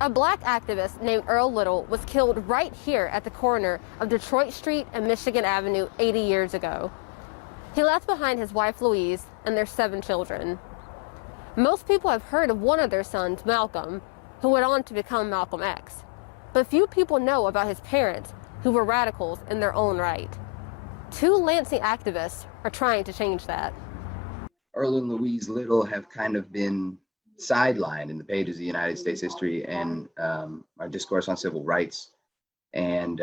A black activist named Earl Little was killed right here at the corner of Detroit Street and Michigan Avenue 80 years ago. He left behind his wife Louise and their 7 children. Most people have heard of one of their sons, Malcolm, who went on to become Malcolm X. But few people know about his parents, who were radicals in their own right. 2 Lansing activists are trying to change that. Earl and Louise Little have kind of been sidelined in the pages of United States history and our discourse on civil rights. And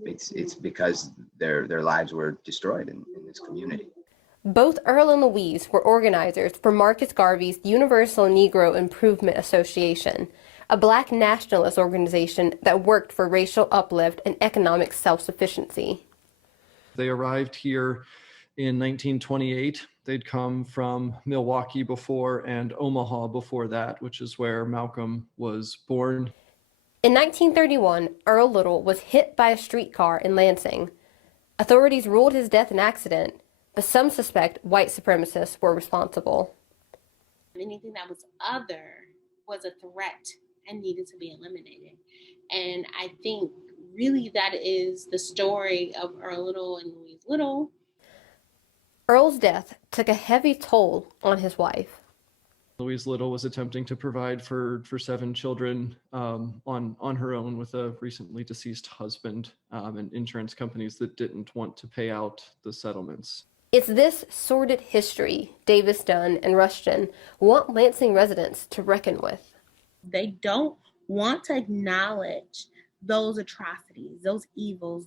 it's because their lives were destroyed in this community. Both Earl and Louise were organizers for Marcus Garvey's Universal Negro Improvement Association, a black nationalist organization that worked for racial uplift and economic self-sufficiency. They arrived here in 1928. They'd come from Milwaukee before and Omaha before that, which is where Malcolm was born. In 1931, Earl Little was hit by a streetcar in Lansing. Authorities ruled his death an accident, but some suspect white supremacists were responsible. Anything that was other was a threat and needed to be eliminated. And I think really that is the story of Earl Little and Louise Little. Earl's death took a heavy toll on his wife. Louise Little was attempting to provide for 7 children on her own with a recently deceased husband and insurance companies that didn't want to pay out the settlements. It's this sordid history Davis, Dunn, and Rushton want Lansing residents to reckon with. They don't want to acknowledge those atrocities, those evils,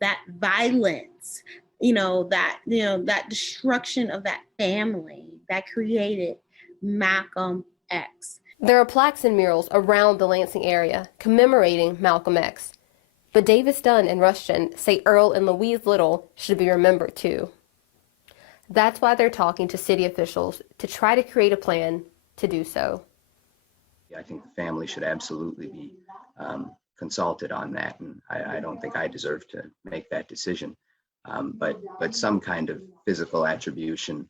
that violence, that destruction of that family that created Malcolm X. There are plaques and murals around the Lansing area commemorating Malcolm X, but Davis, Dunn, and Rushton say Earl and Louise Little should be remembered too. That's why they're talking to city officials to try to create a plan to do so. I think the family should absolutely be consulted on that, and I don't think I deserve to make that decision. But some kind of physical attribution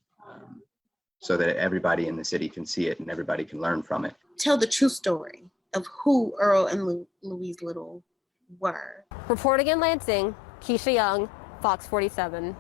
so that everybody in the city can see it and everybody can learn from it. Tell the true story of who Earl and Louise Little were. Reporting in Lansing, Keisha Young, Fox 47.